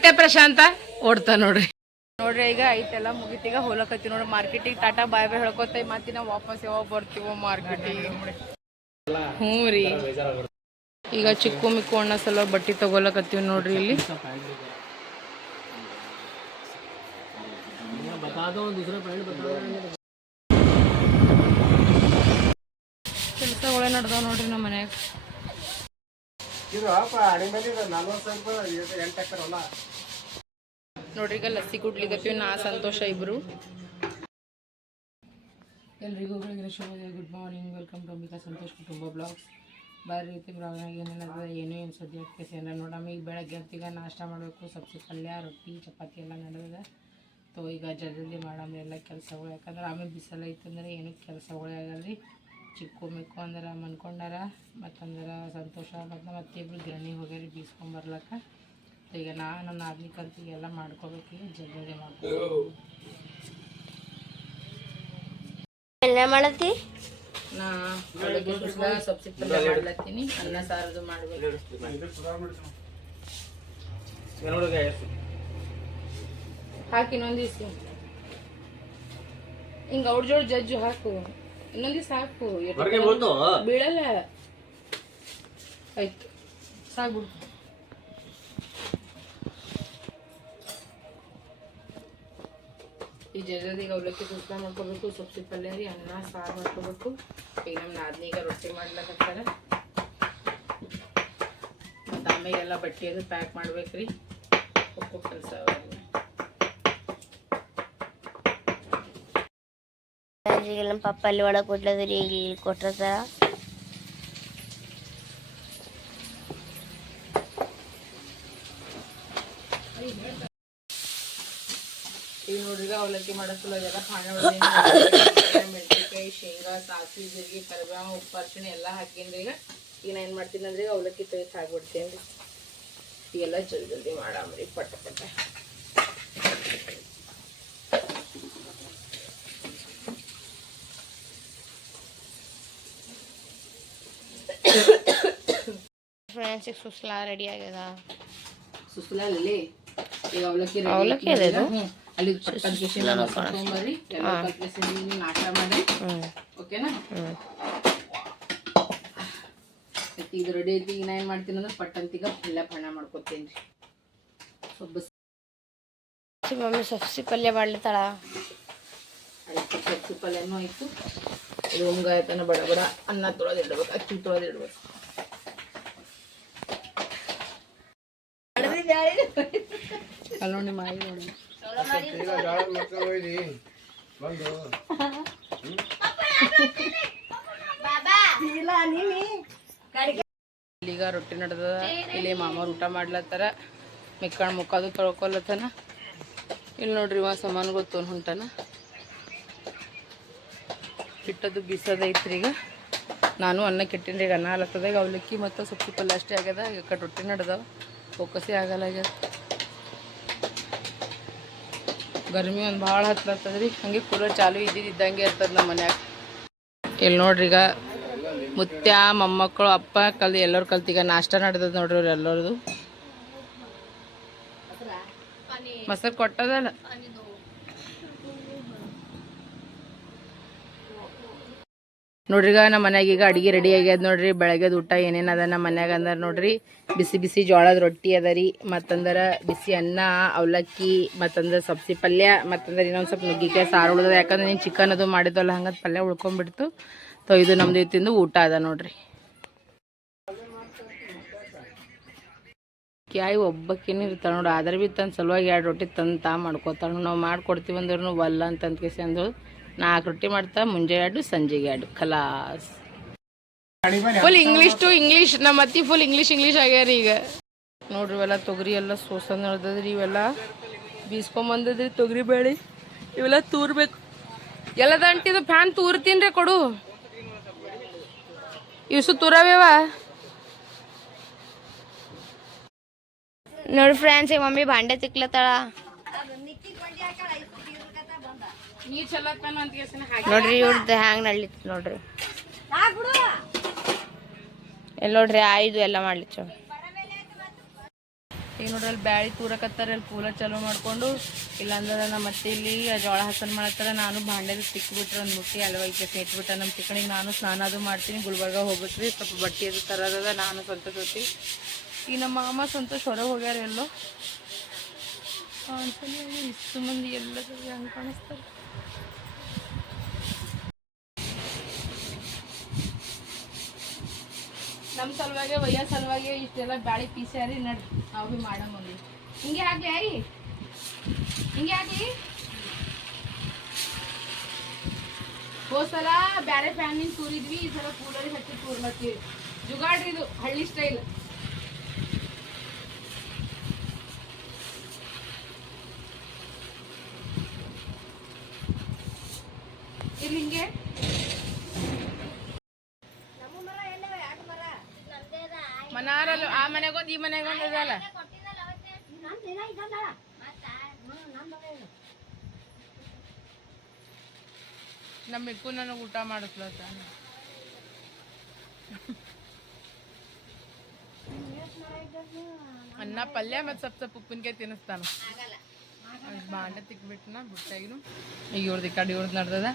ಮತ್ತೆ ಪ್ರಶಾಂತ? ಓಡ್ತಾ ನೋಡ್ರಿ. ನೋಡ್ರಿ, ಈಗ ಐತೆಲ್ಲ ಮುಗಿತೀಗ ಹೋಲಕತ್ತಿ ನೋಡ್ರಿ ಮಾರ್ಕೆಟಿಗೆ ಟಾಟಾ ಬಾಯ್ ಬಾಯ್ ಹೇಳ್ಕೊತ ಮತ್ತೆ ನಾವು ವಾಪಸ್ ಯಾವಾಗ ಬರ್ತೀವೋ ಮಾರ್ಕೆಟಿಗೆ ಹ್ಞೂ ರೀ. ಈಗ ಚಿಕ್ಕು ಮಿಕ್ಕು ಅಣ್ಣ ಸಲ ಬಟ್ಟೆ ತಗೊಲಕತ್ತೀವಿ ನೋಡ್ರಿ ಇಲ್ಲಿ. ಕೆಲಸಗಳೇ ನಡ್ದಾವ ನೋಡ್ರಿ ನಮ್ಮ ಮನ್ಯಾಗ. ನೋಡ್ರಿ ಈಗ ಲಸ್ಸಿ ಕುಡ್ಲಿಕತ್ತೀವಿ ನಾ ಸಂತೋಷ ಇಬ್ರು. ಎಲ್ರಿಗೂ ಶುಭೋದಯ good morning welcome to Ambika Santosh ಕುಟುಂಬ ಬ್ಲಾಗ್ ಬಾರಿ ರೀತಿ ಬ್ಲಾಗ್ನಾಗ ಏನೇನದ ಏನೂ ಏನು ಸದ್ಯ ಆಗ್ತೈತೆ ಏನಾರ ನೋಡಮ್ಮ ಈಗ ಬೆಳಗ್ಗೆ ಅಂತೀಗ ನಾಷ್ಟ ಮಾಡಬೇಕು ಸಬ್ಸಿ ಪಲ್ಯ ರೊಟ್ಟಿ ಚಪಾತಿ ಎಲ್ಲ ನಡೆದಿದೆ. ತೋ ಈಗ ಜಲ್ದಿ ಮಾಡಮ್ಮ ಎಲ್ಲ ಕೆಲಸಗಳು ಯಾಕಂದ್ರೆ ಆಮೇಲೆ ಬಿಸಿಲೈತಂದ್ರೆ ಏನೂ ಕೆಲಸಗಳೇ ಆಗಲ್ಲ ರೀ ಚಿಕ್ಕು ಮಿಕ್ಕು ಅಂದ್ರೆ ಮನ್ಕೊಂಡಾರ ಮತ್ತಂದ್ರೆ ಸಂತೋಷ ಮತ್ತು ಮತ್ತಿಬ್ರು ಗಿರಣಿ ಹೋಗ್ಯಾರ ಬೀಸ್ಕೊಂಬರ್ಲಕ್ಕ ಈಗ ನಾನು ಕಲ್ತಿಗೆ ಎಲ್ಲ ಮಾಡ್ಕೋಬೇಕು ಜಲ್ದಿ ಮಾಡ್ಕೊ ನಾ ಬೆಳಗ್ಗೆ ಸಬ್ಸಿ ಪಲ್ಯ ಮಾಡ್ಲತ್ತೀನಿ ಅನ್ನ ಸಾರದು ಮಾಡ್ಬೇಕು. ಹಾಕಿ ಇನ್ನೊಂದು ದಿವಸ. ಹಿಂಗ ಅವ್ರ ಜೋಡಿ ಜಜ್ಜು ಹಾಕು. ಇನ್ನೊಂದ್ ಸಾಕು. ಬೀಳಲ್ಲ. ಆಯ್ತು ಸಾಕು ಈ ಜಲ್ದಿಗೆ ಅವಲಕ್ಕಿ ಸುತ್ತ ಮಾಡ್ಕೋಬೇಕು ಸೊಪ್ಪಿ ಪಲ್ಯ ರೀ ಅನ್ನ ಸಾರು ಮಾಡ್ಕೋಬೇಕು. ಈಗ ನಮ್ಮ ನಾದ್ನಿ ಈಗ ರೊಟ್ಟಿ ಮಾಡ್ಲಕತ್ತಾರ ಆಮೇಲೆ ಎಲ್ಲ ಬಟ್ಟೆ ಅದು ಪ್ಯಾಕ್ ಮಾಡ್ಬೇಕ್ರಿ. ಸಾಕು ಕೆಲಸ ಈಗ ನಮ್ಮ ಪಪ್ಪ ಅಲ್ಲಿ ಒಳಗೆ ಕೊಟ್ಲದ್ರಿ ಇಲ್ಲಿ ಕೊಟ್ಟಿರ್ತಾರ ಈಗ ನೋಡ್ರಿ ಅವಲಕ್ಕಿ ಮಾಡಕ್ಕಲ್ಲ ಅದೆಲ್ಲ ಪಾಣೆ ಮೆಣಸಿನ್ಕಾಯಿ, ಶೇಂಗಾ, ಸಾಸಿವೆ, ಜೀರಿಗೆ, ಕರಿಬೇವು, ಉಪ್ಪು ಅರ್ಶಿಣ ಎಲ್ಲ ಹಾಕಿನ್ರಿ ಈಗ. ಈಗ ಏನು ಮಾಡ್ತೀನಿ ಅಂದ್ರೆ ಅವಲಕ್ಕಿ ತೆಗೆದು ಹಾಕ್ಬಿಡ್ತೀನಿ ರೀ. ಜಲ್ದಿ ಜಲ್ದಿ ಮಾಡಾಮ್ರಿ ಪಟ್ಟ ಪಟ್ಟ. ಫ್ರೆಂಡ್ಸಿಗೆ ಸುಸ್ಲಾ ರೆಡಿ ಆಗ್ಯದ? ಸುಸ್ಲಲ್ಲಿ ಈಗ ಅವಲಕ್ಕಿ ಅವಲಕ್ಕಿ ಅದು? ಅಲ್ಲಿ ಕಲ್ಕೇಸಿ ನಾಷ್ಟ ಮಾಡಿ ಓಕೆನಾ? ಇದು ರೆಡಿ ಐತಿ ಈಗ ನಾ ಏನು ಮಾಡ್ತೀನಿ ಅಂದ್ರೆ ಪಟ್ಟಂತಿಗ ಪಲ್ಯ ಬಣ್ಣ ಮಾಡ್ಕೊತೀನಿ ರೀ. ಸ್ವಲ್ಪ ಮಮ್ಮಿ ಸಸಿ ಪಲ್ಯ ಮಾಡ್ಲತ್ತಾಳ? ಆಯ್ತು ಸೊಪ್ಪು ಪಲ್ಯನೂ ಆಯ್ತು. ಇದು ಮುಂಗಾಯ್ತನ ಬಡ ಬಡ ಅನ್ನ ತೊಳೆದು ಇಡ್ಬೇಕು ಅಕ್ಕಿ ತೊಳೆದು ಇಡ್ಬೇಕು. ನೋಡಿ ಮಾಯಿ ನೋಡಿ ಈಗ ರೊಟ್ಟಿ ನಡೆದ ಇಲ್ಲಿ ಮಾಮವ್ರು ಊಟ ಮಾಡ್ಲತ್ತಾರ ಮಿಕ್ಕಣ್ ಮುಖದು ತೊಳ್ಕೊಲತ್ತನ ಇಲ್ಲಿ ನೋಡ್ರಿ ಇವ ಸಾಮಾನುಗಳು ತೊಗೊಂಡು ಹೊಂಟನ ಹಿಟ್ಟದು ಬಿಸದೈತ್ರಿ ಈಗ ನಾನು ಅನ್ನ ಕೆಟ್ಟಿನ್ರಿ ಈಗ ಅನ್ನ ಹಾಲತ್ತದ ಈಗ ಅವಲಕ್ಕಿ ಮತ್ತು ಸೊಪ್ಪು ಪಲ್ಯ ಅಷ್ಟೇ ಆಗ್ಯದ ಈಗ ರೊಟ್ಟಿ ನಡೆದವ ಫೋಕಸೇ ಆಗಲ್ಲ ಈಗ. ಗರ್ಮಿ ಒಂದು ಭಾಳ ಹತ್ಲತ್ತದ್ರಿ. ಹಂಗೆ ಕೂಲರ್ ಚಾಲು ಇದ್ದಿದ್ದು ಇದ್ದಂಗೆ ಇರ್ತದ ನಮ್ಮ ಮನ್ಯಾಗ. ಇಲ್ಲಿ ನೋಡ್ರಿ ಈಗ ಮುತ್ಯ ಮೊಮ್ಮಕ್ಕಳು ಅಪ್ಪ ಕಲ್ದು ಎಲ್ಲರೂ ಕಲ್ತೀಗ ನಾಷ್ಟ ನಡೆದದ ನೋಡ್ರಿ ಅವ್ರು ಎಲ್ಲರದು. ಮೊಸರು ಕೊಟ್ಟದಲ್ಲ? ನೋಡ್ರಿ ಈಗ ನಮ್ಮ ಮನ್ಯಾಗ ಈಗ ಅಡಿಗೆ ರೆಡಿ ಆಗ್ಯದ ನೋಡ್ರಿ ಬೆಳಗ್ಗೆದ ಊಟ ಏನೇನು ಅದ ನಮ್ಮ ಮನ್ಯಾಗ ಅಂದ್ರೆ ನೋಡ್ರಿ. ಬಿಸಿ ಬಿಸಿ ಜೋಳದ ರೊಟ್ಟಿ ಅದ ರೀ, ಮತ್ತಂದ್ರೆ ಬಿಸಿ ಅನ್ನ, ಅವಲಕ್ಕಿ, ಮತ್ತಂದ್ರೆ ಸಬ್ಸಿ ಪಲ್ಯ, ಮತ್ತಂದ್ರೆ ಇನ್ನೊಂದು ಸ್ವಲ್ಪ ನುಗ್ಗಿಕಾಯಿ ಸಾರು ಉಳ್ದದ. ಯಾಕಂದ್ರೆ ನೀನು ಚಿಕನ್ ಅದು ಮಾಡಿದ್ವಲ್ಲ ಹಾಗಂತ ಪಲ್ಯ ಉಳ್ಕೊಂಡ್ಬಿಡ್ತು ಸೊ ಇದು ನಮ್ದು ತಿಂದು ಊಟ ಅದ ನೋಡ್ರಿ. ಕ್ಯಾಯಿ ಒಬ್ಬಕ್ಕೇನು ಇರ್ತಾಳೆ ನೋಡಿ, ಆದ್ರೆ ಭೀ ತನ್ನ ಸಲುವಾಗಿ ಎರಡು ರೊಟ್ಟಿ ತಂದು ತಾ ಮಾಡ್ಕೋತಾಳೆ ನಾವು ಮಾಡ್ಕೊಡ್ತೀವಿ ಅಂದ್ರೂ ವಲ್ಲ ಅಂತ ಕೇಸಿ ಅಂದು ನಾಲ್ಕು ರೊಟ್ಟಿ ಮಾಡ್ತಾ ಮುಂಜೆ ಎರಡು ಸಂಜೆಗೆ ಎರಡು. Class full English to English ನಮ್ಮ ಅತ್ತಿ ಫುಲ್ ಇಂಗ್ಲೀಷ್ ಇಂಗ್ಲೀಷ್ ಆಗ್ಯಾರ ಈಗ. ನೋಡ್ರಿ ಇವೆಲ್ಲ ತೊಗರಿ ಎಲ್ಲ ಸೋಸನ್ ನಡೆದದ್ರಿ ಇವೆಲ್ಲ ಬೀಸ್ಕೊಂಬಂದದ್ರಿ ತೊಗರಿ ಬೇಳೆ. ಇವೆಲ್ಲ ತೂರ್ಬೇಕು. ಎಲ್ಲದ ಅಂಟಿದು ಫ್ಯಾನ್ ತೂರ್ತೀನ್ರಿ ಕೊಡು. ಇವಸು ತೂರವೇವ ನೋಡಿ ಫ್ರೆಂಡ್ಸ್ ಈಗ ಮಮ್ಮಿ ಭಾಂಡೆ ತಿಕ್ಲತ್ತಾಳ ನೀರ್ ಚಲತ್ತಾನ ಅಂತ ಕೇಸಿನ ನೋಡ್ರಿ ಇವ್ರದ್ದು ಹ್ಯಾಂಗ್ ನಡ್ಲಿತ್ತು ನೋಡ್ರಿ. ಎಲ್ಲಿ ನೋಡ್ರಿ ಆಯ್ದು ಎಲ್ಲ ಮಾಡ್ಲಿ ಮಾಡ್ಲಿತ್ತು ಈಗ ನೋಡ್ರಿ ಅಲ್ಲಿ ಬ್ಯಾಳಿ ತೂರಕತ್ತಾರ ಅಲ್ಲಿ ಕೂಲರ್ ಚಾಲೂ ಮಾಡ್ಕೊಂಡು. ಇಲ್ಲಾಂದ್ರೆ ನಮ್ಮ ಮತ್ತೆ ಇಲ್ಲಿ ಜೋಳ ಹಸನ್ ಮಾಡತ್ತಾರ ನಾನು ಭಾಂಡೆದು ತಿಕ್ಬಿಟ್ರೆ ಒಂದು ಮುಟ್ಟಿ ಅಲ್ವೈಕೆ ಸೇಟ್ಬಿಟ್ಟ ನಮ್ಮ ತಿಕ್ಕಣಿಗೆ ನಾನು ಸ್ನಾನ ಅದು ಮಾಡ್ತೀನಿ ಗುಲ್ಬರ್ಗ ಹೋಗ್ಬಿಟ್ರಿ ಸ್ವಲ್ಪ ಬಟ್ಟೆ ಅದು ತರೋದದ ನಾನು ಸ್ವಂತ ಜೊತೆ ಈಗ ನಮ್ಮ ಮಾಮ ಸಂತೋಷ್ ಹೊರಗೆ ಹೋಗ್ಯಾರ ಎಲ್ಲೋ. ಇಷ್ಟು ಮಂದಿ ಎಲ್ಲ ಹಂಗೆ ಕಾಣಿಸ್ತಾರೆ. ನಮ್ಮ ಸಲುವಾಗಿ, ವಯ್ಯ ಸಲುವಾಗಿ ಇಷ್ಟೆಲ್ಲ ಬ್ಯಾಳಿ ಪೀಸ್ಯಾರಿ ನಡ್ ನಾವು ಭೀ ಮಾಡೋ ಹಿಂಗೆ ಹಾಕ್ಲಿ, ಆಯಿ. ಹಿಂಗೆ ಹಾಕ್ಲಿ. ಹೋದ್ಸಲ ಸಲ ಬ್ಯಾರೆ ಫ್ಯಾನಿನ ತೂರಿದ್ವಿ, ಈ ಸಲ ಕೂಲರಿಗೆ ಹಚ್ಚಿ ತೂರ್ಲತ್ತೀವಿ. ಜುಗಾಡ್ರಿ ಇದು, ಹಳ್ಳಿ ಸ್ಟೈಲ್. ಇಲ್ಲಿ ಹಿಂಗೆ ಮನಾರಲ್ಲ ಆ ಮನೆಗೊಂದು ಇದಲ್ಲ ನಮ್ಮ ಮಿಕ್ಕು ನನಗೆ ಊಟ ಮಾಡಿಸ್ಲತ್ತ ಅನ್ನ ಪಲ್ಯ ಮತ್ತು ಸ್ವಲ್ಪ ಸ್ವಲ್ಪ ಉಪ್ಪಿನಕಾಯಿ ತಿನ್ನಿಸ್ತಾನ. ಬಾಂಡೆ ತಿಕ್ಬಿಟ್ನ ಬಿಟ್ಟಾಗಿನ ಈಗ ಇವ್ರದ್ದು ಈ ಕಡೆ ಇವ್ರದ್ದು ನಡ್ದದ.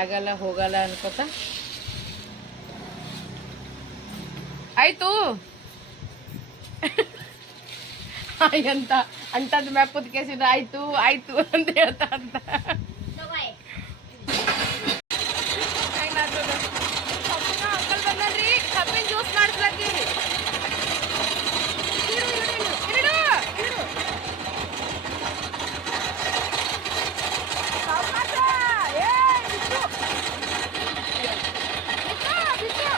ಆಗಲ್ಲ, ಹೋಗಲ್ಲ ಅನ್ಕೋತ. ಆಯ್ತು. ಅಂತ ಅಂಟದ ಮ್ಯಾಪದ ಕೇಸಿದ್ರೆ ಆಯ್ತು ಆಯ್ತು ಅಂತ ಹೇಳ್ತಾ ಅಂತ ಅಂಕಲ್ ಬಂದ್ರಿ ಕಬ್ಬಿನ ಜ್ಯೂಸ್ ಮಾಡಿಸ್ಲತ್ತೀವಿ ಇಡು, ಇಡು, ಇಡು, ಇಡು, ಇಡು. ಸಾವ್ಕಾಶ, ಏ, ಬಿಟ್ಟು. ಬಿಟ್ಟು, ಬಿಟ್ಟು.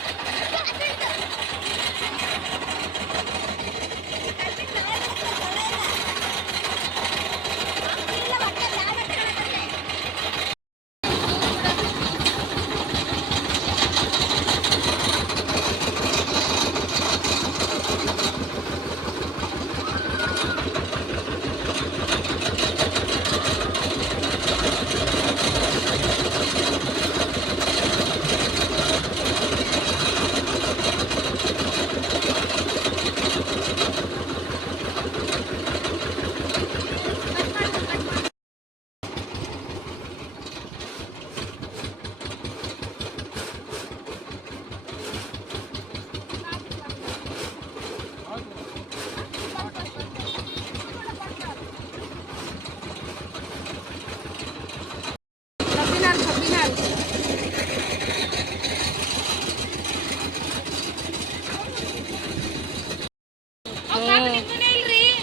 ಕಬ್ಬಿನ ಹಾಲು, ಕಬ್ಬಿನ ಹಾಲು.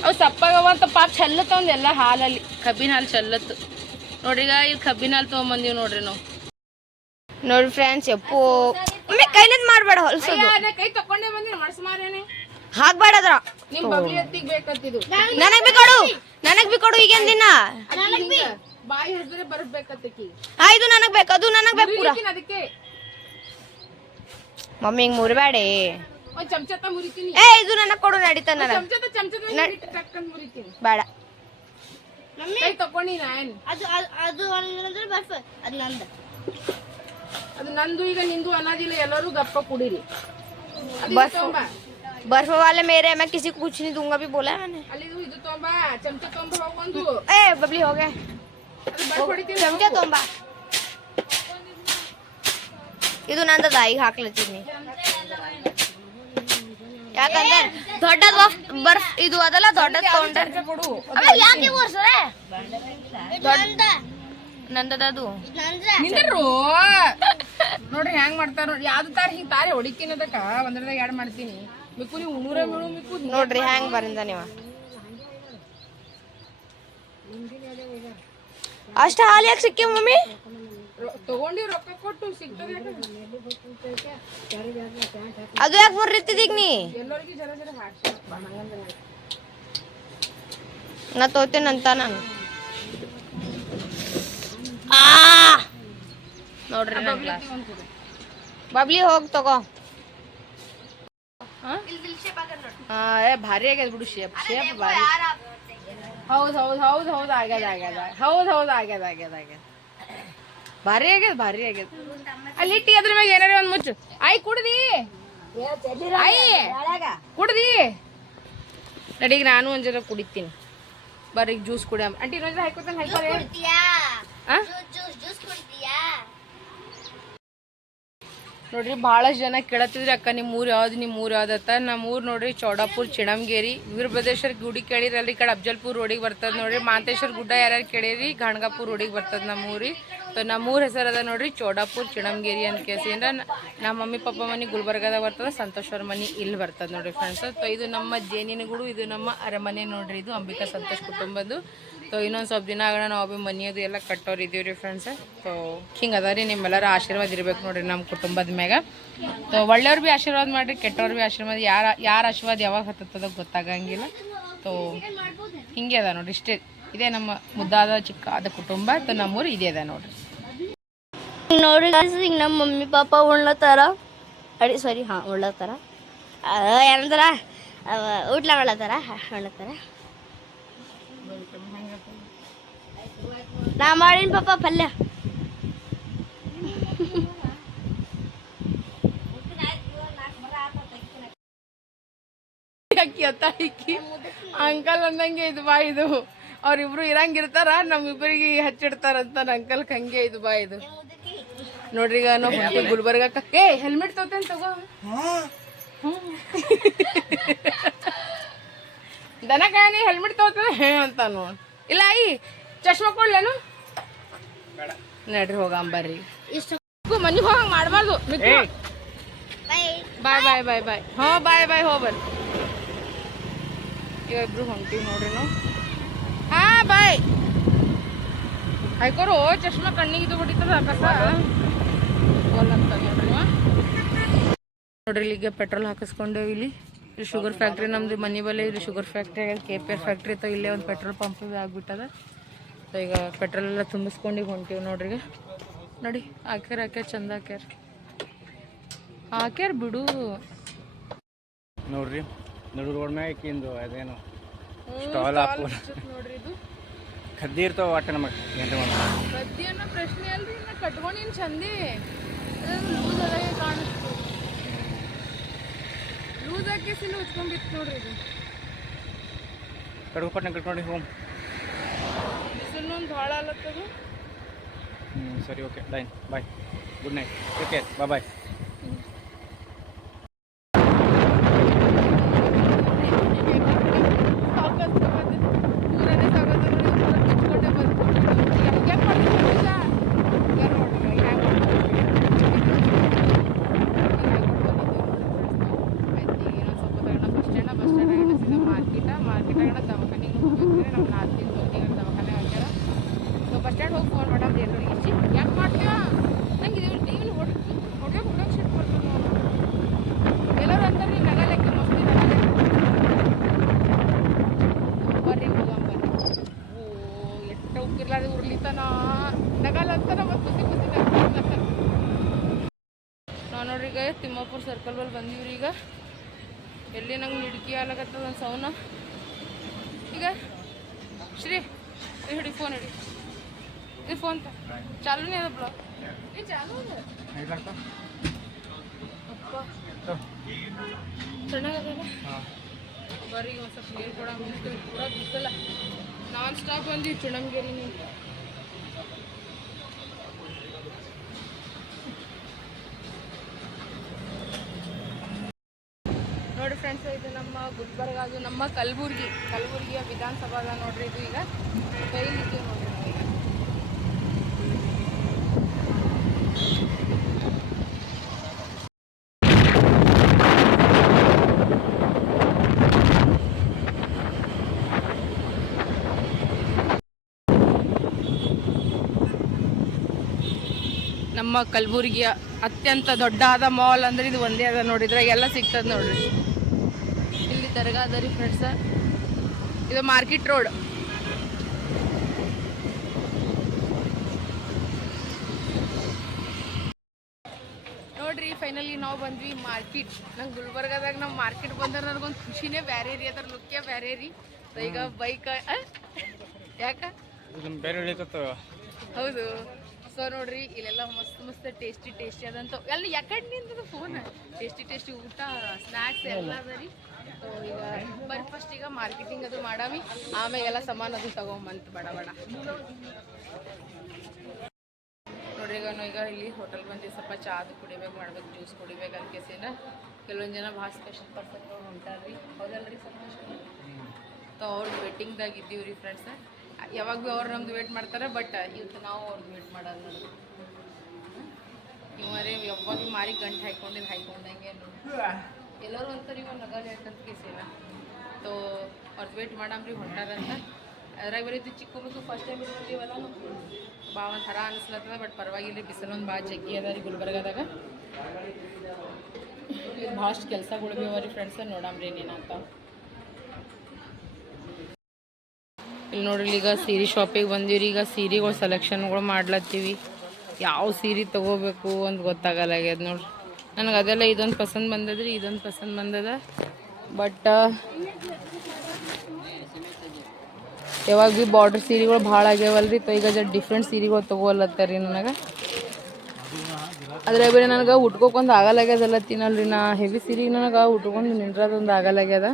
ಅವು ಸಪ್ಪಾಗವ ಎಲ್ಲ ಹಾಲಲ್ಲಿ. ಕಬ್ಬಿನ ಹಾಲು ಚಲ್ಲತ್ತು. ನೋಡ್ರಿ ಈಗ ಇಲ್ಲಿ ಕಬ್ಬಿನ ಹಾಲು ತೊಗೊಂಬಂದೀವಿ ನೋಡ್ರಿ ನಾವು. ನೋಡ್ರಿ ಫ್ರೆಂಡ್ಸ್ ಎಪ್ಪು. ಒಮ್ಮೆ ಮಾಡ್ಬೇಡ ಮಾಡಬೇಡ ಹೊಲ್ಸೋದು. ಕೈ ತಕೊಂಡೇ ಬಂದಿನ ಮಡ್ಸ್ಮಾರೇನೆ. ಹಾಕ್ಬೇಡ ಅದ್ರ ನಿಮ್ ಬಬ್ಲಿ ಎತ್ತಿಗೆ ಬೇಕತ್ತಿದು. ನನಗ್ ಬಿ ಕೊಡು ನನಗ್ ಬಿ ಕೊಡು ಈಗೇನ್ ದಿನ. ಬಾಯಿ ಹಸಿದ್ರೆ ಬರ್ಬೇಕತ್ತಕಿ ಆ ಇದು ನನಗ್ ಬೇಕು ಅದು ನನಗ್ ಬೇಕು ಪೂರ. ಅದಕ್ಕೆ. ಮಮ್ಮಿ ಹಿಂಗ್ ಮುರಿಬೇಡಿ ಚಮಚತ ಮುರಿತೀನಿ ಏ ಇದು ನನಗ್ ಕೊಡು ನಡೀತ ನನಗ್ ಚಮಚತ ಚಮಚತ ಟಕ್ಕಂದ್ ಮುರಿತೀನಿ ಬೇಡ ಕೈ ತಕೊಂಡಿ ನಾನ್ ಅದು ಅದು ಬರ್ಫ್ ಅದು ನಂದು ಅದು ನಂದು ಈಗ ನಿಂದು ಅನ್ನೋದಿಲ್ಲ ಎಲ್ಲರೂ ಗಪ್ಪ ಕುಡೀರಿ ಅದು ಬಸ್. ಇದು ತೊಂಬ बर्फ वाले मेरे मैं किसी को कुछ नहीं दूंगा भी बोला है मैंने ಅಲ್ಲಿ ಇದು ಇದು ತೊಂಬ ಚಮಚ ತೊಂಬ ಹೋಗೊಂದು ए बबली हो गए ಅದು ಬಟ್ ಹೊಡಿತೀನಿ ಚಮಚ ತೊಂಬ ಇದು ನಂದದ ಈಗ ಹಾಕ್ಲತ್ತೀನಿ ಯಾಕಂದ್ರೆ ದೊಡ್ಡ ಬರ್ಫ್ ಇದು ಅದಲ್ಲ ದೊಡ್ಡದ್ ತಗೊಂಡ್ರೆ ನಂದದದು. ನಿಂದ್ರು ನೋಡ್ರಿ ಹೆಂಗ್ ಮಾಡ್ತಾರ. ನೋಡ್ರಿ ಯಾವ್ದು ತಾರ ಹಿಂಗ್ ತಾರಿ ಹೊಡಿತೀನಿ ಅದಕ್ಕ. ಒಂದ್ರದಾಗ ಎರಡ್ ಮಾಡ್ತೀನಿ. ಮಿಕ್ಕು ನೀವು ಉಣೂರ ಮೇಳು ಮಿಕ್ಕು ನೋಡ್ರಿ ಹೆಂಗ್ ಬರಿಂದ ನೀವ. ಅಷ್ಟ ಹಾಲು ಯಾಕೆ ಸಿಕ್ಕಿ ಮಮ್ಮಿ? ತಗೊಂಡಿ ರೊಕ್ಕ ಕೊಟ್ಟು ಸಿಗ್ತದೆ ಅದು ಯಾಕೆ ಮುರಿತಿದ್ದೀಗ ನೀ? ಎಲ್ಲರಿಗೂ ಜರ ಜರ ಹಾಕ್ಸಿ ನಾ ತೋತೇನಂತ ನಾನು. ಆ! ನೋಡ್ರಿ ನನ್ glass. ಬಬ್ಲಿ ಹೋಗ್ ತಗೋ. ಹಾ? ಏ ಭಾರಿ ಆಗ್ಯದ ಬಿಡು ಶೇಪ್ ಶೇಪ್ ಭಾರಿ. ಹೌದ್ ಹೌದ್ ಹೌದ್ ಹೌದ್ ಆಗ್ಯದ ಆಗ್ಯದ. ಹೌದ್ ಹೌದ್ ಆಗ್ಯದ ಆಗ್ಯದ ಆಗ್ಯದ. ಭಾರಿ ಆಗ್ಯದ ಭಾರಿ ಆಗ್ಯದ. ಅಲ್ಲಿ ಇಟ್ಟಿ ಅದ್ರ ಮ್ಯಾಗ ಏನಾರ ಒಂದ್ ಮುಚ್ಚು. ಆಯ್ ಕುಡ್ದಿ. ಆಯ್. ಕುಡ್ದಿ. ನಡೀಗ ನಾನು ಒಂದ್ ಜರ ಕುಡಿತೀನಿ. ಬರ್ರಿ ಜ್ಯೂಸ್ ಕುಡಿಯ ಅಂಟಿ ಇನ್ನೊಂದ್ ಜರ ಹಾಕೋತಾನೆ ಹಾಕೋರಿ? ನೋಡ್ರಿ ಬಹಳಷ್ಟು ಜನ ಕೇಳತ್ತಿದ್ರಿ ಅಕ್ಕ ನಿಮ್ಮ ಊರು ಯಾವ್ದು ನಿಮ್ಮ ಊರು ಯಾವ್ದತ್ತ ನಮ್ಮ ಊರು ನೋಡ್ರಿ ಚೌಡಾಪುರ್ ಚಿಣಮಗೇರಿ ವೀರಭದ್ರೇಶ್ವರ ಗುಡಿ ಕೇಳಿರಲ್ರಿ ಈ ಕಡೆ ಅಬ್ಜಲ್ಪುರ್ ರೋಡಿಗೆ ಬರ್ತದ ನೋಡ್ರಿ ಮಾಂತೇಶ್ವರ ಗುಡ್ಡ ಯಾರ್ಯಾರು ಕೇಳಿರಿ ಗಾಣಗಾಪುರ್ ರೋಡಿಗೆ ಬರ್ತದ ನಮ್ಮ ಊರಿ. ಸೊ ನಮ್ಮ ಊರ ಹೆಸರು ಅದ ನೋಡ್ರಿ ಚೋಡಾಪುರ್ ಚಿಣಮಗಿರಿ ಅಂತ ಕೇಸಿಂದ ನಮ್ಮ ಮಮ್ಮಿ ಪಪ್ಪ ಮನೆ ಗುಲ್ಬರ್ಗದಾಗ ಬರ್ತದೆ, ಸಂತೋಷ್ ಮನೆ ಇಲ್ಲಿ ಬರ್ತದ ನೋಡ್ರಿ ಫ್ರೆಂಡ್ಸ್ ಸೊ ಇದು ನಮ್ಮ ಜೇನಿನಗೂಡು ಇದು ನಮ್ಮ ಅರಮನೆ ನೋಡ್ರಿ, ಇದು ಅಂಬಿಕಾ ಸಂತೋಷ್ ಕುಟುಂಬದ್ದು. ಸೊ ಇನ್ನೊಂದು ಸ್ವಲ್ಪ ದಿನ ಆಗೋಣ, ನಾವು ಭೀ ಮನೆಯದು ಎಲ್ಲ ಕಟ್ಟೋರು ಇದೀವಿ ರೀ ಫ್ರೆಂಡ್ಸ್ ಸೊ ಹಿಂಗೆ ಅದ ರೀ, ನಿಮ್ಮೆಲ್ಲರ ಆಶೀರ್ವಾದ ಇರ್ಬೇಕು ನೋಡ್ರಿ ನಮ್ಮ ಕುಟುಂಬದ ಮ್ಯಾಗ. ಸೊ ಒಳ್ಳೆಯವ್ರು ಭೀ ಆಶೀರ್ವಾದ ಮಾಡಿರಿ, ಕೆಟ್ಟವ್ರು ಭೀ ಆಶೀರ್ವಾದ. ಯಾರ ಯಾರ ಆಶೀರ್ವಾದ ಯಾವಾಗ ಹತ್ತದ ಗೊತ್ತಾಗಂಗಿಲ್ಲ. ಸೊ ಹಿಂಗೆ ಅದ ನೋಡ್ರಿ, ಇಷ್ಟೇ. ಇದೇ ನಮ್ಮ ಮುದ್ದಾದ ಚಿಕ್ಕ ಆದ ಕುಟುಂಬ ನಮ್ಮೂರು ಇದೇ ಅದ ನೋಡ್ರಿ. ನೋಡಿ ಈಗ ನಮ್ಮ ಮಮ್ಮಿ, ಪಾಪ ಉಣ್ಲತ್ತಾರ. ಅಡಿ ಸಾರಿ ಹಾಂ, ಉಣ್ಲತ್ತಾರ. ಏನಂತಾರ? ಊಟ ಮಾಡ್ಲತ್ತಾರ? ಉಣ್ಲತ್ತಾರ. ನಾ ಮಾಡಿನ ಪಾಪ ಪಲ್ಯ. ಅಕ್ಕಿ ಅಂಕಲ್ ಅಂದಂಗೆ ಇದು ಬಾ ಇದು. ಅವ್ರಿಬ್ರು ಇರಂಗಿರ್ತಾರ, ನಮ್ಮಿಬ್ಬರಿಗೆ ಹಚ್ಚಿಡ್ತಾರಂತ ಅಂಕಲ್ ಹಂಗೆ ಇದು ಬಾ ಇದು. ನೋಡ್ರಿ ಈಗ ನಾವು ಹೊಂಟಿ ಗುಲ್ಬರ್ಗಕ್ಕ ಏ ಹೆಲ್ಮೆಟ್ ತಗೋತೇನೆ ತಗೋ. ದನ ಕಾಯನಿ ಹೆಲ್ಮೆಟ್ ತಗೋತಾನೆ ಹೇ ಅಂತ ನೋಡ್. ಇಲ್ಲ ಐ ಚಶ್ಮಾ ಕೊಡ್ಲೇನು ನಡ್ರಿ ಹೋಗಂಬರ್ರಿ ಇಷ್ಟು ಮನೆ ಹೋಗಂಗ್ ಮಾಡಬಾರ್ದು. ಬಾಯ್. ಬಾಯ್ ಬಾಯ್ ಬಾಯ್ ಹಾಂ ಬಾಯ್ ಬಾಯ್ ಹೋಗ್ಬರ್ರಿ ಈಗ ಇಬ್ರು ಹೊಂಟಿವಿ ನೋಡ್ರಿ ನಾವು. ಹಾ ಬಾಯ್. ಹಾಯ್ಕೋರು ಚಶ್ಮಾ ಕಣ್ಣಿಗೆ ಇದು ಹೊಡಿತದ ಕಸ ಹೋಲ್ ಅಂತ ನೋಡ್ರಿ ಇವ. ನೋಡ್ರಿ ಇಲ್ಲಿಗೆ ಪೆಟ್ರೋಲ್ ಹಾಕಿಸ್ಕೊಂಡೇವು ಇಲ್ಲಿ ಇಲ್ಲಿ ಶುಗರ್ ಫ್ಯಾಕ್ಟ್ರಿ ನಮ್ದು ಮನೆ ಬಲ್ಲೇ ಇಲ್ಲಿ sugar factory K P R factory ಇತ್ತು ಇಲ್ಲೇ ಒಂದು ಪೆಟ್ರೋಲ್ ಪಂಪ್ ಆಗ್ಬಿಟ್ಟದ. ಸೊ ಈಗ ಪೆಟ್ರೋಲ್ ಎಲ್ಲ ತುಂಬಿಸ್ಕೊಂಡು ಹೊಂಟೀವಿ ನೋಡ್ರಿ ಈಗ. ನೋಡಿ ಹಾಕ್ಯಾರ ಹಾಕ್ಯಾರ ಚಂದ ಹಾಕ್ಯಾರ. ಹಾಕ್ಯಾರ ಬಿಡು. ನೋಡ್ರಿ ನಡು ರೋಡ್ ಮ್ಯಾಗ ಅದೇನು ಸ್ಟಾಲ್ ನೋಡ್ರಿ ಇದು. ಕದ್ದಿ ಇರ್ತಾವ ಒಟ್ಟು ನಮಗೆ ಗದ್ದಿ ಅನ್ನೋ ಪ್ರಶ್ನೆ ಅಲ್ರಿ ಕಟ್ಕೊಂಡಿನ್ ಚಂದಿ. ಲೂಸ್ ಕಾಣಿಸ್ತು ಲೂಸ್ ಹಾಕಿಸಿಲ್ಲ ಉಚ್ಕೊಂಡ್ಬಿತ್ತು ನೋಡ್ರಿ ಇದು. ಕಡ್ಗು ಪಟ್ನ ಕಟ್ಕೊಂಡು ಹೋಮ್ ಬಿಸಿಲು ಒಂದು ಭಾಳ ಆಲತ್ತದು ಹ್ಞೂ ಸರಿ okay bye bye good night okay bye bye ಸಾಕಷ್ಟು ಬಂದು ಊರನ್ನೇ ಸಾಕಷ್ಟು ನೋಡಿ ಊರಲ್ಲಿ ಬಿಚ್ಕೊಂಡೇ ಬಂದು ಹೆಂಗೆ ಮಾಡ್ತೀವಿ ಗೊತ್ತಾ? ಈಗ ನೋಡ್ರಿ, ಹ್ಯಾಂಗ್ ಮಾಡ್ತೀವಿ. ಬಸ್ ಸ್ಟ್ಯಾಂಡ್ ಬಸ್ ಸ್ಟ್ಯಾಂಡ್ ಸೀದಾ ಮಾರ್ಕೆಟ ಮಾರ್ಕೆಟ್ ಆಗಣ ದವಾಖಾನೆಗೆ ಹೋಗ್ಬೇಕ್ರಿ ನಮ್ಮ ನಾಲ್ಕು ಮಂದಿಗೆ ದವಾಖಾನೆ ಹಾಕ್ಯಾರ ಸೊ ಬಸ್ ಸ್ಟ್ಯಾಂಡ್ ಹೋಗಿ ಫೋನ್ ಮಾಡಮ್ ಎಲ್ಲರಿಗೆ ಹೆಚ್ಚಿ ಯಾಕೆ ಮಾಡ್ತೀವ ನಂಗೆ ಇದು ಟಿವಿಲಿ ಹೊಡಿ ಹೊಡ್ಯೋಕೆ ಹೊಡ್ಯೋಕೆ ಶಿಟ್ ಬರ್ತದೆ ನೋಡು ಎಲ್ಲರೂ ಅಂತಾರೆ ನಗಲೆಕ್ಕೆ ಮಸ್ತಿ ನಗಲೆಕ್ಕೆ ಬರ್ರಿ ಹೋಗಂಬರ್ರಿ ಓ ಎಷ್ಟು ಉಕ್ಕಿರ್ಲಾದ ಉರ್ಲಿತನ ನಗಲ್ ಅಂತಾನ ಮತ್ತೆ ಖುಷಿ ಖುಷಿ ನಗ್ತಾನ. ನಾವು ನೋಡ್ರಿ ಈಗ ತಿಮ್ಮಾಪುರ ಸರ್ಕಲ್ ಬಲ್ಲಿ ಬಂದೀವ್ರಿ ಈಗ. ಎಲ್ಲಿ ನಂಗೆ ನಿಡ್ಕಿ ಆಗ್ಲಕತ್ತದ ಒಂದು ಸೌನ. ಈಗ ಶ್ರೀ ಹಿಡಿ ಫೋನ್ ಹಿಡಿ. ಇದು ಫೋನ್ ತ. ಚಾಲೂನೇ ಅದ ಬ್ಲಾಗ್ ಏ ಚಾಲು ಅದ. ಅಪ್ಪ. ಚೆನ್ನಾಗದಲ್ಲ ಬರ್ರಿ ಒಂದು ಸ್ವಲ್ಪ ನೀರು ಕೂಡ ಪೂರ ಬಿಸಲ ನಾನ್ ಸ್ಟಾಪ್ ಬಂದಿವಿ ಚುಣಂಗೇರಿ ನೀವು ನೋಡಿ ಫ್ರೆಂಡ್ಸ್, ಇದು ನಮ್ಮ ಗುಲ್ಬರ್ಗ, ಅದು ನಮ್ಮ ಕಲಬುರ್ಗಿ. ಕಲಬುರ್ಗಿಯ ವಿಧಾನಸಭಾದ ನೋಡ್ರಿ, ಇದು ಈಗ ಕೈಲಿದ್ದೀವಿ ನೋಡ್ರಿ ನಾವೀಗ ನಮ್ಮ ಕಲಬುರ್ಗಿಯ ಅತ್ಯಂತ ದೊಡ್ಡಾದ ಮಾಲ್ ಅಂದ್ರೆ ಇದು ಒಂದೇ ಅದ ನೋಡಿದ್ರೆ, ಎಲ್ಲ ಸಿಗ್ತದೆ ನೋಡ್ರಿ. ದರ್ಗಾ ಅದ ರೀ ಫ್ರೆಂಡ್ಸ ಇದು ಮಾರ್ಕೆಟ್ ರೋಡ್ ನೋಡ್ರಿ ಫೈನಲಿ ನಾವು ಬಂದ್ವಿ ಮಾರ್ಕೆಟ್ ನಂಗೆ ಗುಲ್ಬರ್ಗದಾಗ ನಾವು ಮಾರ್ಕೆಟ್ ಬಂದ್ರೆ ನನಗೊಂದು ಖುಷಿನೇ ಬೇರೆ ರೀ ಅದ್ರ ಲುಕ್ಕೇ ಬೇರೆ ರೀ. ಈಗ ಬೈಕ್ ಯಾಕೆ? ಹೌದು. ಸೊ ನೋಡ್ರಿ ಇಲ್ಲೆಲ್ಲ ಮಸ್ತ್ ಮಸ್ತ್ ಟೇಸ್ಟಿ ಟೇಸ್ಟಿ ಅದಂತ ಎಲ್ಲ ಯಾಕಡೆ ನಿಂತದ ಫೋನ್ ಟೇಸ್ಟಿ ಟೇಸ್ಟಿ ಊಟ ಸ್ನಾಕ್ಸ್ ಎಲ್ಲ ಅದ ರೀ. ಸೊ ಈಗ. ಬರ್ ಫಸ್ಟ್ ಈಗ ಮಾರ್ಕೆಟಿಂಗ್ ಅದು ಮಾಡಾಮಿ. ಆಮೇಲೆಲ್ಲ ಸಾಮಾನು ಅದು ತಗೊಂಬಂತು ಬಡ ಬಡ. ನೋಡ್ರಿ ಈಗ ಈಗ ಇಲ್ಲಿ ಹೋಟೆಲ್ ಬಂದು ಸ್ವಲ್ಪ ಚಾ ಅದು ಕುಡಿಬೇಕು, ಮಾಡ್ಬೇಕು ಜ್ಯೂಸ್ ಕುಡಿಬೇಕು ಅಂತ ಕೇಸಿನ ಕೆಲವೊಂದು ಜನ ಭಾಳ ಸ್ಪೆಷಲ್ ಪರ್ಸನ್ ಹೊಂಟಾರ್ರಿ ಹೌದಲ್ರಿ ಸಂತೋಷ ಸೊ ಅವ್ರ ವೇಟಿಂಗ್ದಾಗ ಇದ್ದೀವಿ ರೀ ಫ್ರೆಂಡ್ಸ್ ಯಾವಾಗ ಭೀ ಅವ್ರು ನಮ್ದು ವೇಟ್ ಮಾಡ್ತಾರೆ ಬಟ್ ಇವತ್ತು ನಾವು ಅವ್ರದ್ದು ವೇಟ್ ಮಾಡೋದು ಇವರೇ ಯಾವಾಗ ಮಾರಿ ಗಂಟು ಹಾಯ್ಕೊಂಡಿದ್ದು ಹಾಯ್ಕೊಂಡಂಗೆ ಎಲ್ಲರೂ ಅಂತಾರೆ ಇವ ನಗಲ್ ಹೇಳ್ತಂತ ಕೇಸಿಲ್ಲ ತೋ ಅವ್ರದ್ದು ವೇಟ್ ಮಾಡಮ್ರಿ ಹೊಂಟಾರಂತ ಅದ್ರಾಗ ಬರೀ ಚಿಕ್ಕ ಮಗು ಫಸ್ಟ್ ಟೈಮ್ ಇರ್ತೀವಲ್ಲ ಭಾಳ ಒಂಥರ ಅನಿಸ್ಲತ್ತದ ಬಟ್ ಪರವಾಗಿಲ್ಲ ಬಿಸಿಲು ಒಂದು ಭಾಳ ಜಗ್ಗಿ ಅದ ರೀ ಗುಲ್ಬರ್ಗದಾಗ ಭಾಳಷ್ಟು ಕೆಲಸಗಳು ಭೀ ಅವ ರೀ ಫ್ರೆಂಡ್ಸ್ ನೋಡಮ್ರಿ ಏನೇನಂತ ಇಲ್ಲಿ ನೋಡ್ರಿ, ಈಗ ಸೀರೆ ಶಾಪಿಗೆ ಬಂದೀವ್ರಿ ಈಗ ಸೀರೆಗಳು ಸೆಲೆಕ್ಷನ್ಗಳು ಮಾಡ್ಲತ್ತೀವಿ. ಯಾವ ಸೀರೆ ತಗೋಬೇಕು ಅಂತ ಗೊತ್ತಾಗಲ್ಲ ಆಗ್ಯದ ನೋಡ್ರಿ. ನನಗೆ ಅದೆಲ್ಲ ಇದೊಂದು ಪಸಂದ್ ಬಂದದ್ರಿ, ಇದೊಂದು ಪಸಂದ್ ಬಂದದ. ಬಟ್ ಯಾವಾಗ ಭೀ ಬಾರ್ಡರ್ ಸೀರೆಗಳು ಭಾಳ ಆಗ್ಯಾವಲ್ರಿ, ತೊ ಈಗ ಜಡ್ ಡಿಫ್ರೆಂಟ್ ಸೀರೆಗಳು ರೀ ನನಗೆ. ಅದ್ರಾಗ ಬೇರೆ ನನಗೆ ಉಟ್ಕೊಕೊಂದು ಆಗಲಾಗ್ಯದಲ್ಲ ತಿನ್ನಲ್ರಿ ನಾ ಹೆವಿ ಸೀರೆ ನನಗೆ ಉಟ್ಕೊಂಡು ನಿಂದ್ರದೊಂದು ಆಗಲಾಗ್ಯದ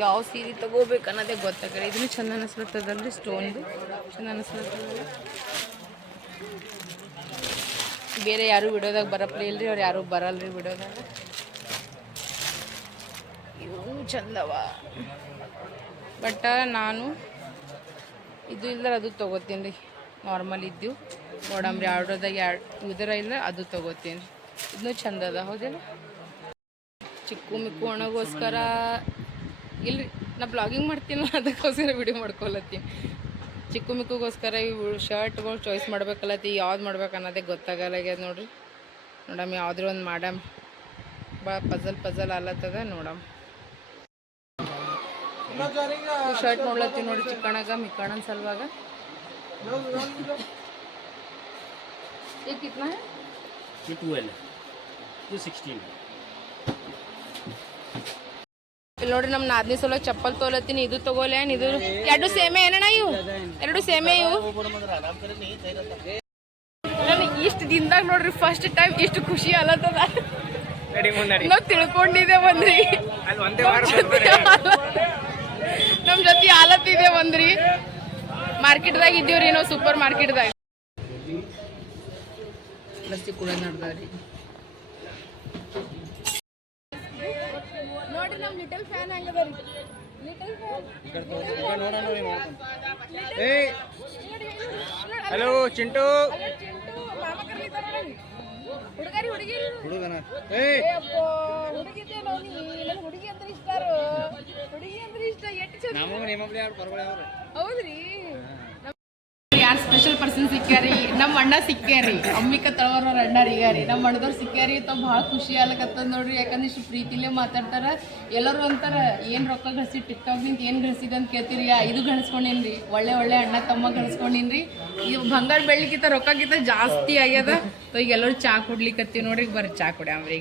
ಯಾವ ಸೀರೆ ತಗೋಬೇಕು ಅನ್ನೋದೇ ಗೊತ್ತಾಗಲ್ಲ ಇದನ್ನು ಚಂದ ಅನಿಸ್ಲತ್ತದಲ್ರಿ ಸ್ಟೋನ್ದು ಚೆಂದ ಅನಿಸ್ಲತ್ತದಲ್ಲ ಬೇರೆ ಯಾರು ವಿಡಿಯೋದಾಗ ಬರಪ್ಲೇ ಇಲ್ರಿ, ಅವ್ರು ಯಾರು ಬರಲ್ರಿ ವಿಡಿಯೋದಾಗ. ಇವು ಚಂದವ. ಬಟ್ ನಾನು ಇದು ಇಲ್ಲರ ಅದು ತೊಗೋತೀನಿ ರೀ. ನಾರ್ಮಲ್ ಇದ್ದು ನೋಡಂಬ್ರಿ ಆರ್ಡ್ರದಾಗ ಯಾರು ಇದರ ಇಲ್ಲ ಅದು ತೊಗೋತೀನಿ. ಇದನ್ನು ಚಂದ ಅದ ಹೌದಿಲ್ಲ ಚಿಕ್ಕು ಮಿಕ್ಕು ಒಣಗೋಸ್ಕರ ಇಲ್ರಿ, ನಾ ಬ್ಲಾಗಿಂಗ್ ಮಾಡ್ತೀನಿ ಅದಕ್ಕೋಸ್ಕರ ವಿಡಿಯೋ ಮಾಡ್ಕೊಳತ್ತೀನಿ ಚಿಕ್ಕು ಮಿಕ್ಕುಗೋಸ್ಕರ ಇವು ಶರ್ಟ್ಗಳು ಚಾಯ್ಸ್ ಮಾಡ್ಬೇಕಲ್ಲತ್ತಿ ಯಾವ್ದು ಮಾಡ್ಬೇಕು ಅನ್ನೋದೇ ಗೊತ್ತಾಗಲ್ಲಾಗ್ಯದ ನೋಡ್ರಿ ನೋಡಮ್ ಯಾವ್ದ್ರ ಒಂದು ಮಾಡಮ್ ಭಾಳ ಪಜಲ್ ಪಜಲ್ ಆಲತ್ತದ ನೋಡಮ್ ಶರ್ಟ್ ನೋಡ್ಲತ್ತೀವಿ ನೋಡ್ರಿ ಚಿಕ್ಕಣಗ ಮಿಕ್ಕಣನ ಸಲುವಾಗ ये कितना है ये ट्वेल्व ये सिक्सटीन ಇಲ್ಲಿ ನೋಡ್ರಿ ನಮ್ಮ ನಾದ್ನಿ ಸಲ ಚಪ್ಪಲ್ ತೋಲತ್ತೀನಿ ಇದು ತಗೋಲೇನ್ ಇದು? ಎರಡು ಸೇಮೆ ಏನಣ್ಣ ಇವು? ಎರಡು ಸೇಮೆ ಇವು? ನಾನು ಇಷ್ಟು ದಿನದಾಗ ನೋಡ್ರಿ ಫಸ್ಟ್ ಟೈಮ್ ಇಷ್ಟು ಖುಷಿ ಅಲತ್ತದ. ನಾವು ತಿಳ್ಕೊಂಡಿದ್ದೆ ಬಂದ್ರಿ. ಅಲ್ಲಿ ಒಂದೇ ವಾರ ನಮ್ ಜೊತೆ ಆಲತ್ತಿದೆ ಒಂದ್ರಿ ಮಾರ್ಕೆಟ್ದಾಗ ಇದ್ದೀವ್ರಿ ನಾವು ಸೂಪರ್ ಮಾರ್ಕೆಟ್ದಾಗ ಕೂಡ ನಡ್ದಾರಿ ಲಿಟಲ್ ಫ್ಯಾನ್ ಹೆಂಗದ ಲಿಟಲ್ ಹಲೋ ಚಿಂಟು. ಹುಡುಗರಿ ಹುಡುಗಿ ಹುಡುಗನ? ಹುಡುಗಿದ್ದೆ ನೋಡಿ. ಹುಡುಗಿ ಅಂದ್ರೆ ಇಷ್ಟ ಹುಡುಗಿ ಅಂದ್ರೆ ಇಷ್ಟ. ಎಷ್ಟು ನಮಗೆ ನಿಮ್ಮಲ್ಲಿ ಯಾರು ಹೌದ್ರಿ. ಪರ್ಸನ್ ಸಿಕ್ಕ್ಯಾರಿ ನಮ್ಮ ಅಣ್ಣ ಸಿಕ್ಕ್ಯಾರಿ ಅಮ್ಮಿಕ ತಳವರ ಅಣ್ಣ ರೀಗಾರಿ ನಮ್ಮ ಅಣ್ಣದವ್ರು ಸಿಕ್ಕ್ಯಾರಿ ತಾವು ಭಾಳ ಖುಷಿ ಆಗ್ಲಕತ್ತದ ನೋಡ್ರಿ. ಯಾಕಂದ್ರೆ ಇಷ್ಟು ಪ್ರೀತಿಲೇ ಮಾತಾಡ್ತಾರ. ಎಲ್ಲರೂ ಅಂತಾರ, ಏನ್ ರೊಕ್ಕ ಗಳಿಸಿ ಟಿಕ್ಟಾಕ್ ನಿಂತ ಏನು ಗಳಿಸಿದ ಅಂತ ಕೇಳ್ತೀರಿ? ಇದು ಗಳಿಸ್ಕೊಂಡಿನ್ರಿ. ಒಳ್ಳೆ ಒಳ್ಳೆ ಅಣ್ಣ, ತಮ್ಮ ಗಳಿಸ್ಕೊಂಡಿನ್ರಿ. ಇದು ಬಂಗಾರ ಬೆಳ್ಳಿಗಿಂತ ರೊಕ್ಕಕ್ಕಿಂತ ಜಾಸ್ತಿ ಆಗ್ಯದ. ಸೊ, ಈಗ ಎಲ್ಲರೂ ಚಾ ಕುಡ್ಲಿಕತ್ತೀವಿ ನೋಡ್ರಿ. ಬರ್ರಿ, ಚಾ ಕುಡಿಯಮ್ರಿ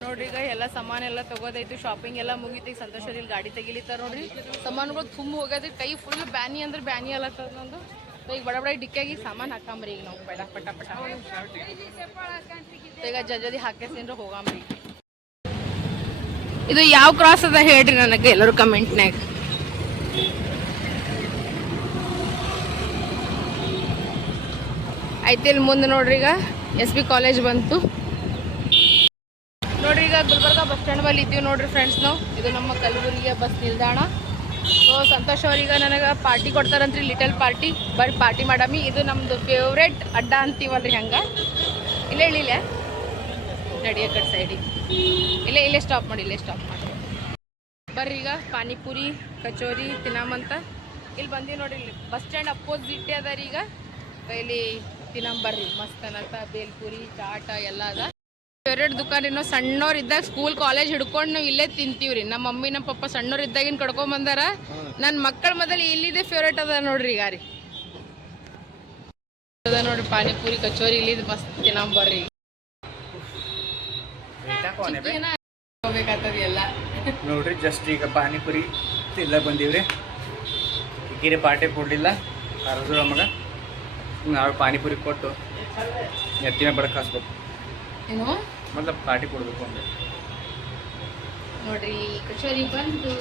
ನೋಡ್ರಿ, ಈಗ ಎಲ್ಲ ಸಾಮಾನ್ ಎಲ್ಲ ತಗೋದೈತಿ. ಶಾಪಿಂಗ್ ಎಲ್ಲ ಮುಗೀತು. ಈಗ ಸಂತೋಷ ಇಲ್ಲಿ ಗಾಡಿ ತೆಗಿಲಿತ್ತಾರ ನೋಡ್ರಿ. ಸಾಮಾನುಗಳು ತುಂಬ ಹೋಗೋದ್ರಿ ಕೈ ಫುಲ್ ಬ್ಯಾನಿ ಅಂದ್ರೆ ಬ್ಯಾನಿ ಅಲ್ಲತ್ತದ ನಂದು. ಈಗ ಬಡ ಬಡ ಡಿಕ್ಕಾಗಿ ಸಾಮಾನು ಹಾಕಂಬ್ರಿ ಈಗ ನಾವು. ಬೇಡ, ಪಟ ಪಟ. ಈಗ ಜಲ್ದಿ ಹಾಕೇಸಿಂದ್ರೆ ಹೋಗಂಬ್ರಿ. ಇದು ಯಾವ ಕ್ರಾಸ್ ಅದ ಹೇಳ್ರಿ ನನಗೆ ಎಲ್ಲರೂ ಕಮೆಂಟ್ನಾಗ ಐತಿ ಇಲ್ಲಿ ಮುಂದೆ ನೋಡ್ರಿ ಈಗ ಎಸ್ ಬಿ ಕಾಲೇಜ್ ಬಂತು. ನೋಡ್ರಿ ಈಗ ಗುಲ್ಬರ್ಗ ಬಸ್ ಸ್ಟ್ಯಾಂಡ್ ಬಲ್ಲಿ ಇದ್ದೀವಿ ನೋಡ್ರಿ ಫ್ರೆಂಡ್ಸ್ ನಾವು. ಇದು ನಮ್ಮ ಕಲಬುರಗಿಯ ಬಸ್ ನಿಲ್ದಾಣ. ಸೊ, ಸಂತೋಷ್ ಅವ್ರೀಗ ನನಗೆ ಪಾರ್ಟಿ ಕೊಡ್ತಾರಂತ್ರಿ ಲಿಟಲ್ ಪಾರ್ಟಿ ಬರೀ ಪಾರ್ಟಿ ಮಾಡಮಿ. ಇದು ನಮ್ಮದು ಫೇವ್ರೇಟ್ ಅಡ್ಡ ಅಂತೀವಲ್ರಿ ಹಂಗೆ. ಇಲ್ಲೇ ಇಳಿಲೆ? ನಡಿಯ ಕಡೆ ಸೈಡಿಗೆ ಇಲ್ಲೇ ಇಲ್ಲೇ ಸ್ಟಾಪ್ ಮಾಡಿ, ಇಲ್ಲೇ ಸ್ಟಾಪ್ ಮಾಡಿ. ಬರ್ರಿ ಈಗ, ಪಾನಿಪುರಿ, ಕಚೋರಿ ತಿನ್ನಮಂತ ಇಲ್ಲಿ ಬಂದೀವಿ ನೋಡಿ ಇಲ್ಲಿ ಬಸ್ ಸ್ಟ್ಯಾಂಡ್ ಅಪೋಸಿಟ್ ಅದ ರೀ ಈಗ. ಇಲ್ಲಿ ತಿನ್ನಂಬರ್ರಿ ಮಸ್ತ್ ಅನ್ನತ್ತ ಬೇಲ್ಪುರಿ, ಚಾಟ, ಎಲ್ಲ ಅದ. ಫೇವ್ರೇಟ್ ದುಕಾನ್ ಏನೋ ಸಣ್ಣವ್ರು ಇದ್ದಾಗ ಸ್ಕೂಲ್ ಕಾಲೇಜ್ ಹಿಡ್ಕೊಂಡು ಇಲ್ಲೇ ತಿಂತೀವ್ರಿ ನಮ್ಮ ಮಮ್ಮಿ ನಮ್ಮ ಪಪ್ಪ ಸಣ್ಣವ್ರಿದ್ದಾಗಿನ ಕಡ್ಕೊಂಡ್ ಬಂದಾರ. ನನ್ನ ಮಕ್ಕಳ ಮೊದಲು ಇಲ್ಲಿದೆ ಫೇವ್ರೇಟ್ ಅದ ನೋಡ್ರಿ ಈಗ ರೀ. ನೋಡ್ರಿ ಪಾನಿಪುರಿ, ಕಚೋರಿ, ಇಲ್ಲಿದ್ ಮಸ್ತ್ ಹೋಗ್ಬೇಕಾಗ್ತದ ಎಲ್ಲ. ನೋಡ್ರಿ ಜಸ್ಟ್ ಈಗ ಪಾನಿಪುರಿ ತಿಲ್ಲ ಬಂದೀವ್ರಿ ಈಗಿರಿ ಪಾರ್ಟಿ ಕೊಡ್ಲಿಲ್ಲ. ಕರೆದ್ರು ನಮಗೆ. ನಾವು ಪಾನಿಪುರಿ ಕೊಟ್ಟು ಎತ್ತಿನ ಬಡಕ್ ಏನು? ಮೊದಲು ಪಾರ್ಟಿ ಕೊಡಬೇಕು ಅಂದೆ. ನೋಡ್ರಿ ಕಚೋರಿ ಬಂತು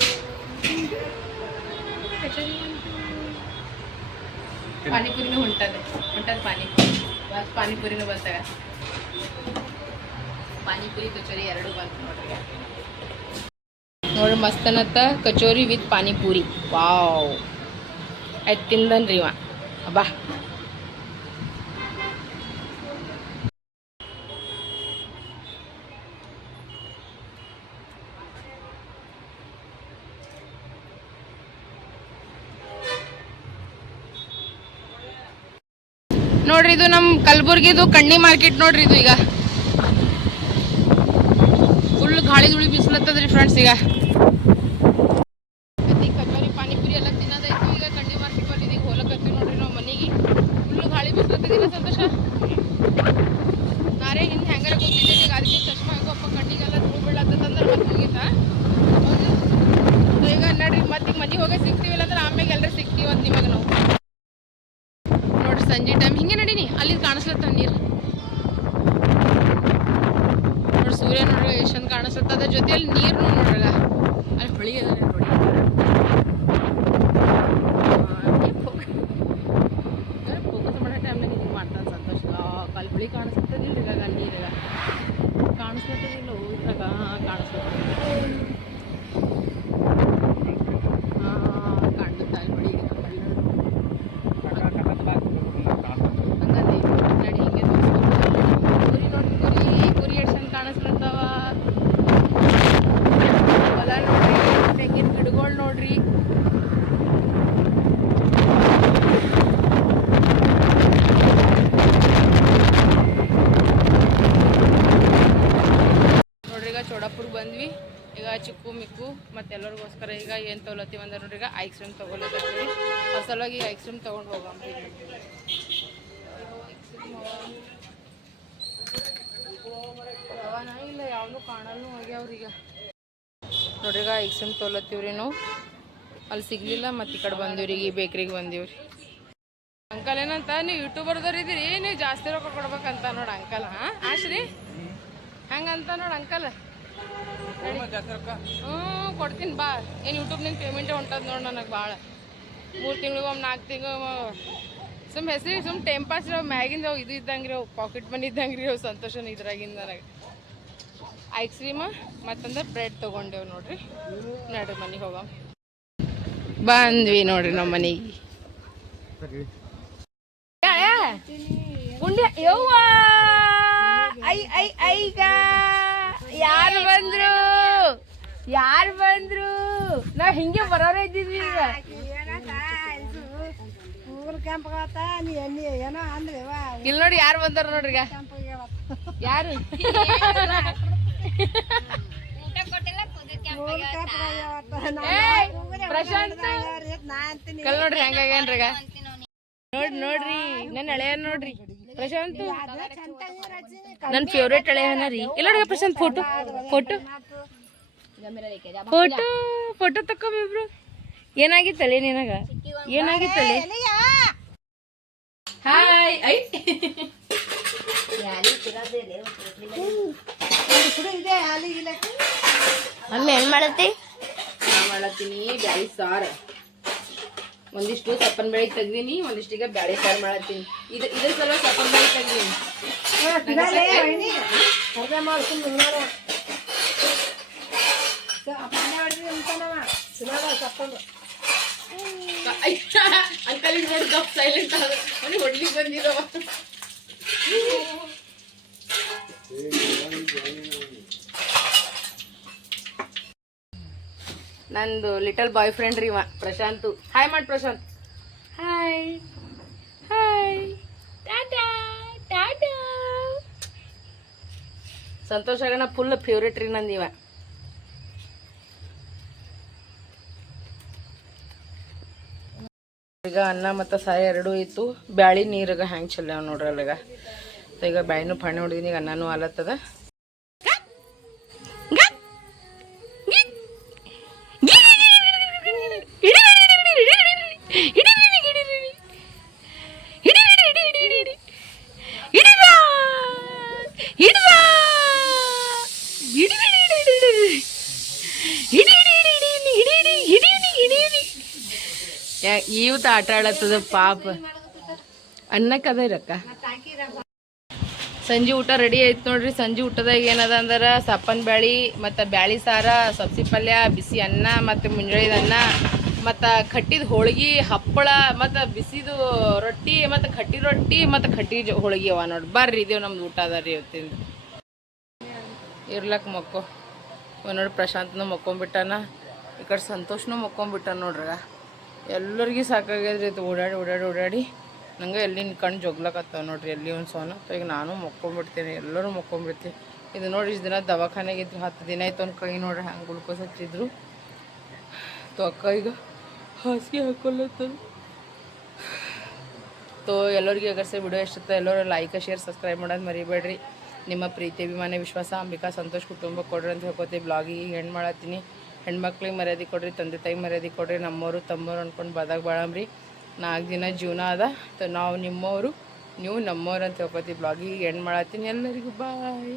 ಕಚೋರಿ ಬಂತು ಪಾನಿಪುರಿನೂ ಹೊಂಟದ. ಹೊಂಟದ ಪಾನಿಪುರಿ. ಬಸ್ ಪಾನಿಪುರಿನೂ ಬಂತಾಗ. ಪಾನಿಪುರಿ ಕಚೋರಿ ಎರಡು ಬಂತು ನೋಡ್ರಿ. ನೋಡ್ರಿ ಮಸ್ತ್ ಅನ್ನತ್ತ ಕಚೋರಿ ವಿತ್ ಪಾನಿಪುರಿ. ವಾವ್. ಆಯ್ತು ತಿಂದನ್ರಿ ಇವ. ಅಬ್ಬಾ. ನೋಡ್ರಿ ಇದು ನಮ್ಮ ಕಲಬುರ್ಗಿದು ಕಣ್ಣಿ ಮಾರ್ಕೆಟ್ ನೋಡ್ರಿ ಇದು ಈಗ. ಫುಲ್ ಗಾಳಿ ದುಳಿ ಬಿಸಿಲತ್ತದ್ರಿ ಫ್ರೆಂಡ್ಸ್ ಈಗ ಅದಿ ಕಚೋರಿ ಪಾನಿಪುರಿ ಎಲ್ಲ ತಿನ್ನೋದೈತಿ ಈಗ ಕಣ್ಣಿ ಮಾರ್ಕೆಟ್ ಬಂದಿದ್ದು ಈಗ ಹೋಲಕತ್ತೀವಿ ನೋಡ್ರಿ ನಾವು ಮನೆಗೆ ಫುಲ್ ಗಾಳಿ ಬಿಸಿಲತ್ತದಿಲ್ಲ ಸಂತೋಷ ನಾರೇ ಹಿಂದೆ ಹೆಂಗಾರ ಕೂತಿದ್ದೀನಿ ಈಗ ಅದಕ್ಕೆ ಚಶ್ಮಾ ಹೇಗೋಪ್ಪ ಕಣ್ಣಿಗೆಲ್ಲ ಧೂಳು ಬೀಳತ್ತಂದ್ರೆ ಮತ್ತೆ ಮುಗೀತಾ ಹೌದು? So ಈಗ ನಡ್ರಿ ಮತ್ತೆ ಈಗ ಮನೆಗೆ ಹೋಗಿ ಸಿಗ್ತೀವಿಲ್ಲ ಅಂದ್ರೆ ಆಮೇಲೆ ಎಲ್ಲರೂ ಸಿಗ್ತೀವಿ ಅಂತ ನಿಮಗೆ ನಾವು ನೋಡ್ರಿ ಸಂಜೆ ಟೈಮ್ ಹಿಂಗೆ ನಡೀನಿ ಅಲ್ಲಿ ಕಾಣಿಸ್ಲತ್ತ ನೀರು ನೋಡ್ರಿ ಸೂರ್ಯ ನೋಡ್ರಿ ಎಷ್ಟೊಂದು ಕಾಣಿಸ್ಲತ್ತದ ಜೊತೆಯಲ್ಲಿ ನೀರು ನೋಡ್ರಗ ಅಲ್ಲಿ ಹೊಳಿ ಅದ ನೋಡಿ ಫೋಕಸ್ ಮಾಡೋ ಟೈಮ್ನಾಗ ಹಿಂಗೆ ಮಾಡ್ತಾನೆ ಸಂತೋಷ ಕಲ್ ಹೊಳಿ ಕಾಣಿಸ್ತದಿಲ್ಲ ಇವಾಗ ನೀರಾಗ ಕಾಣಿಸ್ಲತ್ತದಿಲ್ಲ ಇದ್ರಾಗ ಕಾಣಿಸ್ಲತ್ತದ ಹಾಂ ಕಾಣ್ಲತ್ತ ಅಲ್ಲಿ ಹೊಳಿ ಹಂಗಂದಿ ನಡಿ ಹಿಂಗೆ ತೋರ್ಸ್ಕೊಂಡ್ ಕುರಿ ನೋಡ್ರಿ ಕುರಿ ಕುರಿ ಎಷ್ಟು ಚಂದ ಕಾಣಿಸ್ಲತ್ತಾವ ಹೊಲ ನೋಡ್ರಿ ತೆಂಗಿನ ಗಿಡಗಳು ನೋಡ್ರಿ ನೋಡ್ರಿ ಈಗ ಚೋಡಾಪುರ್ ಬಂದ್ವಿ ಈಗ ಚಿಕ್ಕು ಮಿಕ್ಕು ಮತ್ತೆ ಎಲ್ಲರಿಗೋಸ್ಕರ ಈಗ ಏನು ತೊಗೊಳತ್ತೀವಿ ಅಂದ್ರೆ ನೋಡ್ರಿ, ಈಗ ಐಸ್ ಕ್ರೀಮ್ ತೊಗೊಳತ್ತೀವಿ ಆ ಸಲುವಾಗಿ ಐಸ್ ಕ್ರೀಮ್ ತೊಗೊಂಡು ಹೋಗಮ್ಮ ಅಂತ ಇಲ್ಲ ಯಾವನು ಕಾಣಲ್ನು ಹೋಗ್ಯಾವ್ರೀಗ ನೋಡ್ರಿ, ಈಗ ಐಸ್ ಕ್ರೀಮ್ ತೊಗೊಳತ್ತೀವ್ರಿ ನಾವು. ಅಲ್ಲಿ ಸಿಗ್ಲಿಲ್ಲ, ಮತ್ತೆ ಈ ಕಡೆ ಬಂದೀವ್ರಿ, ಈ ಬೇಕ್ರಿಗೆ ಬಂದೀವ್ರಿ. ಅಂಕಲ್ ಏನಂತ, ನೀವು ಯೂಟ್ಯೂಬರ್ದವ್ರು ಇದ್ದೀರಿ ನೀವು ಜಾಸ್ತಿ ರೊಕ್ಕ ಕೊಡ್ಬೇಕಂತ ನೋಡಿ ಅಂಕಲ್, ಹಾಂ? ಆಶ್ರಿ? ಹಂಗಂತ ನೋಡಿ ಅಂಕಲ್? ಹ್ಞೂ ಕೊಡ್ತೀನಿ ಬಾ. ಏನು ಯೂಟ್ಯೂಬ್ನಿಂದ ಪೇಮೆಂಟೇ ಹೊಂಟದ ನೋಡಿ ನನಗೆ ಭಾಳ ಮೂರು ತಿಂಗಳಿಗೊಮ್ಮೆ ನಾಲ್ಕು ತಿಂಗಳು ಸುಮ್ ಹೆಸ್ರಿಗೆ ಸುಮ್ ಟೈಮ್ ಪಾಸ್ ಇರೋ ಮ್ಯಾಗಿಂದ ಇದು ಇದ್ದಂಗೆ ರೀ ಪಾಕೆಟ್ ಮನಿ ಇದ್ದಂಗೆ ರೀ ಸಂತೋಷನ ಇದ್ರಾಗಿಂದ ನನಗೆ. ಐಸ್ ಕ್ರೀಮ ಮತ್ತಂದ್ರೆ ಬ್ರೆಡ್ ತೊಗೊಂಡೇವು ನೋಡ್ರಿ. ನಡ್ರಿ ಮನೆಗೆ ಹೋಗ ಬಂದ್ವಿ ನೋಡ್ರಿ ನಮ್ಮ ಮನೆಗೆ. ಗುಂಡಿ ಯವ್ವ? ಐ ಐ ಐಗ ಯಾರು ಬಂದ್ರು? ಯಾರು ಬಂದ್ರು? ನಾವ್ ಹಿಂಗೆ ಬರೋರೇ ಇದ್ದಿದ್ವಿ ಈಗ. ಇಲ್ಲಿ ನೋಡಿ ಯಾರು ಬಂದಾರ ನೋಡ್ರಿ ಈಗ. ಯಾರು? ಪ್ರಶಾಂತ್. ಕಲ್ ನೋಡ್ರಿ ಹೆಂಗಾಗ್ಯಾನ್ರಿ ಈಗ ನೋಡ್ ನೋಡ್ರಿ ನನ್ನ ಹಳೆಯ ನೋಡ್ರಿ. ಪ್ರಶಾಂತ್. ನನ್ನ ಫೇವ್ರೇಟ್ ಹಳೆಯನ ರೀ. ಇಲ್ಲ Prashant photo photo photo photo ತಕ್ಕೊಬ್ರು ಏನಾಗಿತ್ತಲೆ ನಿನಗ? ಏನಾಗಿತ್ತಲೆ? Hi I. ಮಮ್ಮಿ ಏನ್ ಮಾಡತ್ತಿ? ಮಾಡತ್ತೀನಿ ಬ್ಯಾಳಿ ಸಾರು. ಒಂದಿಷ್ಟು ಸಪ್ಪನ್ ಬೇಳೆ ತೆಗ್ದೀನಿ ಒಂದಿಷ್ಟು ಈಗ ಬ್ಯಾಳಿ ಸಾರು ಮಾಡತ್ತೀನಿ. ಇದು ಇದ್ರ ಸಲ ಸಪ್ಪನ್ ಬೇಳೆ ತೆಗ್ದೀನಿ. ಅಂಕಲ್ ಸೈಲೆಂಟ್ ಬಂದಿದ್ದವ ನಂದು ಲಿಟಲ್ ಬಾಯ್ ಫ್ರೆಂಡ್ ರೀ ಪ್ರಶಾಂತು. ಹಾಯ್ ಮಾಡಿ ಪ್ರಶಾಂತ್. ಹಾಯ್ ಟಾಟಾ ಟಾಟಾ ಸಂತೋಷ ಆಗಣ ಫುಲ್ ಫೇವ್ರೇಟ್ ರೀ ನಂದು ಇವ. ಈಗ ಅನ್ನ ಮತ್ತು ಸಾಯ ಎರಡೂ ಇತ್ತು. ಬ್ಯಾಳಿ ನೀರಾಗ ಹ್ಯಾಂಗೆ ಚೆಲ್ಲಾವ ನೋಡ್ರಿ ಅಲ್ಲಿಗ ಈಗ ಬ್ಯಾಳಿನೂ ಫಾಣಿ ಹೊಡಿದೀನಿ, ಈಗ ಅನ್ನನೂ ಆಲತ್ತದ ಆಟ ಆಡತ್ತದ ಪಾಪ ಅನ್ನಕ್ಕದ ಇರಕ್ಕ ಸಂಜೆ ಊಟ ರೆಡಿ ಆಯ್ತು ನೋಡ್ರಿ. ಸಂಜೆ ಊಟದಾಗ ಏನದ ಅಂದ್ರೆ? ಸಪ್ಪನ್ ಬ್ಯಾಳಿ, ಮತ್ತು ಬ್ಯಾಳಿ ಸಾರ, ಸಬ್ಸಿ ಪಲ್ಯ, ಬಿಸಿ ಅನ್ನ, ಮತ್ತು ಮುಂಜಾಳಿದ ಅನ್ನ, ಮತ್ತು ಕಟ್ಟಿದ ಹೋಳ್ಗಿ ಹಪ್ಪಳ, ಮತ್ತು ಬಿಸಿದು ರೊಟ್ಟಿ, ಮತ್ತು ಕಟ್ಟಿ ರೊಟ್ಟಿ, ಮತ್ತು ಕಟ್ಟಿ ಹೋಳಿಗೆ ಅವ ನೋಡ್ರಿ ಬರ್ರಿ ಇದೇವು ನಮ್ದು ಊಟ ಅದ ರೀ ಇವತ್ತಿಂದ. ಇರ್ಲಕ್ಕ ಮಕ್ಕೋ. ನೋಡಿ ಪ್ರಶಾಂತ್ನು ಮಕ್ಕೊಂಬಿಟ್ಟಾನ ಈ ಕಡೆ ಸಂತೋಷ್ನು ಮಕ್ಕೊಂಬಿಟ್ಟಾನ ನೋಡ್ರಿ ಎಲ್ಲರಿಗೂ ಸಾಕಾಗ್ಯದ್ರಿ ಇದು ಓಡಾಡಿ ಓಡಾಡಿ ಓಡಾಡಿ. ನಂಗೆ ಎಲ್ಲಿ ಕಣ್ಣು ಜೊಗ್ಲಕತ್ತವ ನೋಡ್ರಿ ಎಲ್ಲಿ ಒಂದು ಸೋನ. ಈಗ ನಾನು ಮಕ್ಕೊಂಬಿಡ್ತೀನಿ, ಎಲ್ಲರೂ ಮಕ್ಕೊಂಬಿಡ್ತೀನಿ. ಇದು ನೋಡಿ ಇಷ್ಟು ದಿನ ದವಾಖಾನೆಗೆ ಇದ್ರು, ಹತ್ತು ದಿನ ಆಯ್ತು ಒಂದು ಕೈ ನೋಡ್ರಿ ಹಂಗೆ ಗ್ಲುಕೋಸ್ ಹಚ್ಚಿದ್ರು. ಅಕ್ಕ ಈಗ ಹಾಸಿಗೆ ಹಾಕೊಲ್ಲತ್ತದ ತೋ ಎಲ್ಲರಿಗೆ ಅಗರ್ಸೆ ವಿಡಿಯೋ ಇಷ್ಟ ಎಲ್ಲರೂ ಲೈಕ್ ಶೇರ್ ಸಬ್ಸ್ಕ್ರೈಬ್ ಮಾಡೋದು ಮರಿಬೇಡ್ರಿ. ನಿಮ್ಮ ಪ್ರೀತಿ, ಅಭಿಮಾನ, ವಿಶ್ವಾಸ, ಅಂಬಿಕಾ, ಸಂತೋಷ್ ಕುಟುಂಬ ಕೊಡ್ರಿ ಅಂತ ಹೇಳ್ಕೊತೀವಿ. ಬ್ಲಾಗಿಗೆ ಹೆಣ್ಣು ಮಾಡತ್ತೀನಿ. ಹೆಣ್ಮಕ್ಳಿಗೆ ಮರ್ಯಾದೆ ಕೊಡ್ರಿ, ತಂದೆ ತಾಯಿ ಮರ್ಯಾದೆ ಕೊಡ್ರಿ ನಮ್ಮವರು ತಮ್ಮವ್ರು ಅನ್ಕೊಂಡು ಬದಾಗ ಬಾಳಂಬ್ರಿ. ನಾಲ್ಕು ದಿನ ಜೀವನ ಅದ. ನಾವು ನಿಮ್ಮವರು ನೀವು ನಮ್ಮವ್ರು ಅಂತ ಹೇಳ್ಕೊತೀವಿ ಬ್ಲಾಗಿಗೆ ಎಂಡ್ ಮಾಡತ್ತೀನಿ. ಎಲ್ಲರಿಗೂ ಬಾಯ್.